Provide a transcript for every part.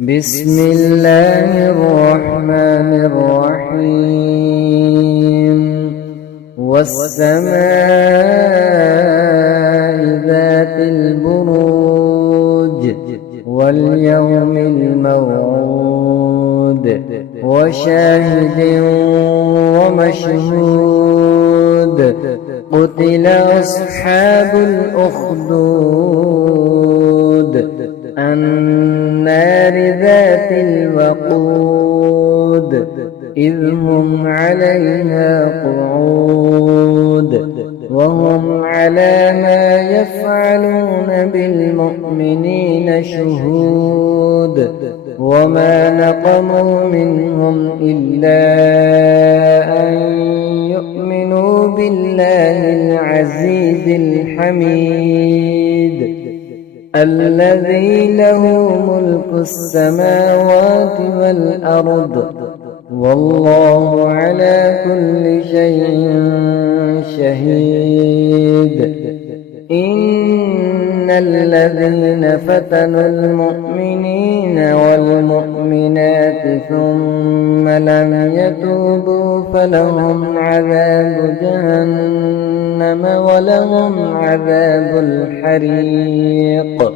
بسم الله الرحمن الرحيم والسماء ذات البروج واليوم الموعود وشاهد ومشهود قتل أصحاب الأخدود النار ذات الوقود إذ هم عليها قعود وهم على ما يفعلون بالمؤمنين شهود وما نقموا منهم إلا أن يؤمنوا بالله العزيز الحميد الذي له ملك السماوات والأرض والله على كل شيء شهيد إن الذين فتنوا المؤمنين والمؤمنات ثم لم يتوبوا فلهم عذاب جهنم ولهم عذاب الحريق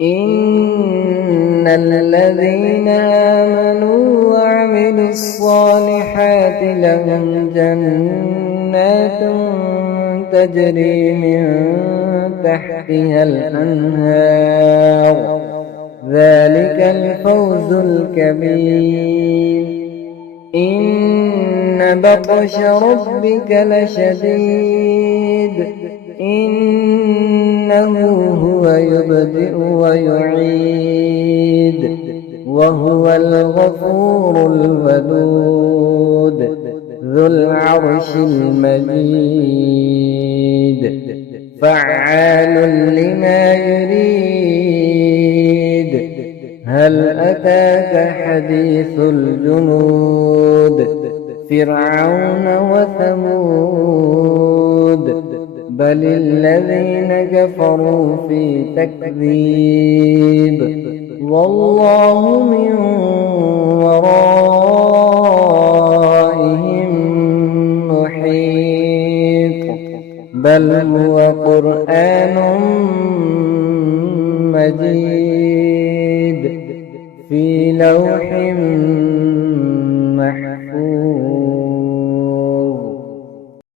إن الذين آمنوا وعملوا الصالحات لهم جنات تجري من تحتها الأنهار ذلك الفوز الكبير إن بطش ربك لشديد إنه هو يبدئ ويعيد وهو الغفور الودود ذو العرش المجيد فعال لما يريد هل أتاك حديث الجنود فرعون وثمود بل الذين كفروا في تكذيب والله من ورائهم محيط بل هو قرآن مجيد في لوح